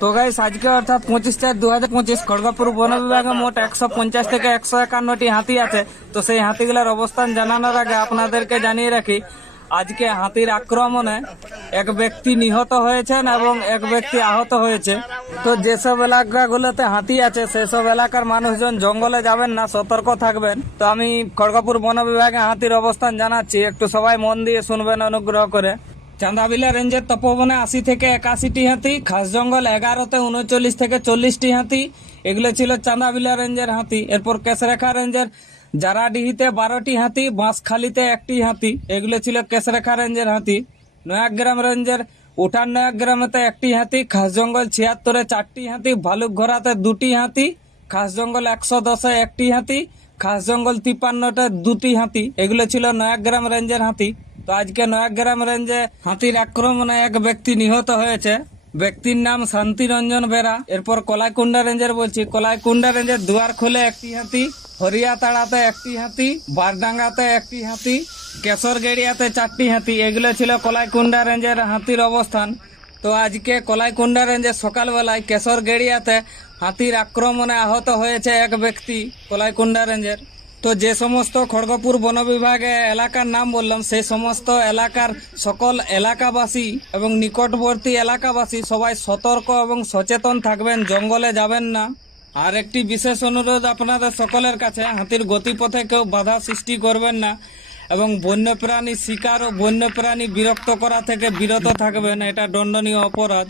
তো গাইস আজকে অর্থাৎ পঁচিশ চার দু হাজার পঁচিশ খড়গপুর বন বিভাগে মোট একশো পঞ্চাশ থেকে একশো একান্নটি হাতি আছে। তো সেই হাতিগুলোর অবস্থান জানানোর আগে আপনাদেরকে জানিয়ে রাখি, আজকে হাতির আক্রমণে এক ব্যক্তি নিহত হয়েছেন এবং এক ব্যক্তি আহত হয়েছে। তো যেসব এলাকাগুলোতে হাতি আছে, সেসব এলাকার মানুষজন জঙ্গলে যাবেন না, সতর্ক থাকবেন। তো আমি খড়গপুর বন বিভাগে হাতির অবস্থান জানাচ্ছি, একটু সবাই মন দিয়ে শুনবেন, অনুগ্রহ করে। চাঁদাবিলা রেঞ্জের তপবনে আশি থেকে একাশিটি হাতি, খাস জঙ্গল এগারোতে উনচল্লিশ থেকে চল্লিশটি হাতি। এগুলো ছিল চাঁদাবিলা রেঞ্জের হাতি। এরপর কেশরেখা রেঞ্জের জারাডিহিতে বারোটি হাতি, বাঁশখালিতে একটি হাতি। এগুলো ছিল কেশরেখা রেঞ্জের হাতি। নয়াগ্রাম রেঞ্জের উঠান নয়াগ্রামেতে একটি হাতি, খাস জঙ্গল ছিয়াত্তরে চারটি হাতি, ভালুকঘোড়াতে দুটি হাতি, খাস জঙ্গল একশো দশে একটি হাতি, খাস জঙ্গল তিপ্পান্নতে দুটি হাতি। এগুলো ছিল নয়াগ্রাম রেঞ্জের হাতি। তো আজকে নয়াগ্রাম রেঞ্জে হাতির আক্রমণে এক ব্যক্তি নিহত হয়েছে। ব্যক্তির নাম শান্তিরঞ্জন বেরা। এরপর কলাইকুন্ডা রেঞ্জের বলছি কলাইকুন্ডা রেঞ্জের দুয়ার খুলে একটি হাতি, হরিয়াতাড়াতে একটি হাতি, বারডাঙ্গাতে একটি হাতি, কেশরগেড়িয়াতে চারটি হাতি, এগুলো ছিল কলাইকুন্ডা রেঞ্জের হাতির অবস্থান। তো আজকে কলাইকুন্ডা রেঞ্জে সকালবেলায় কেশরগেড়িয়াতে হাতির আক্রমণে আহত হয়েছে এক ব্যক্তি কলাইকুন্ডা রেঞ্জের। তো যে সমস্ত খড়গপুর বন বিভাগে এলাকার নাম বললাম সেই সমস্ত এলাকার সকল এলাকাবাসী এবং নিকটবর্তী এলাকাবাসী সবাই সতর্ক এবং সচেতন থাকবেন, জঙ্গলে যাবেন না। আর একটি বিশেষ অনুরোধ আপনাদের সকলের কাছে, হাতির গতিপথে কেউ বাধা সৃষ্টি করবেন না এবং বন্যপ্রাণী শিকার ও বন্যপ্রাণী বিরক্ত করা থেকে বিরত থাকবেন এটা দণ্ডনীয় অপরাধ।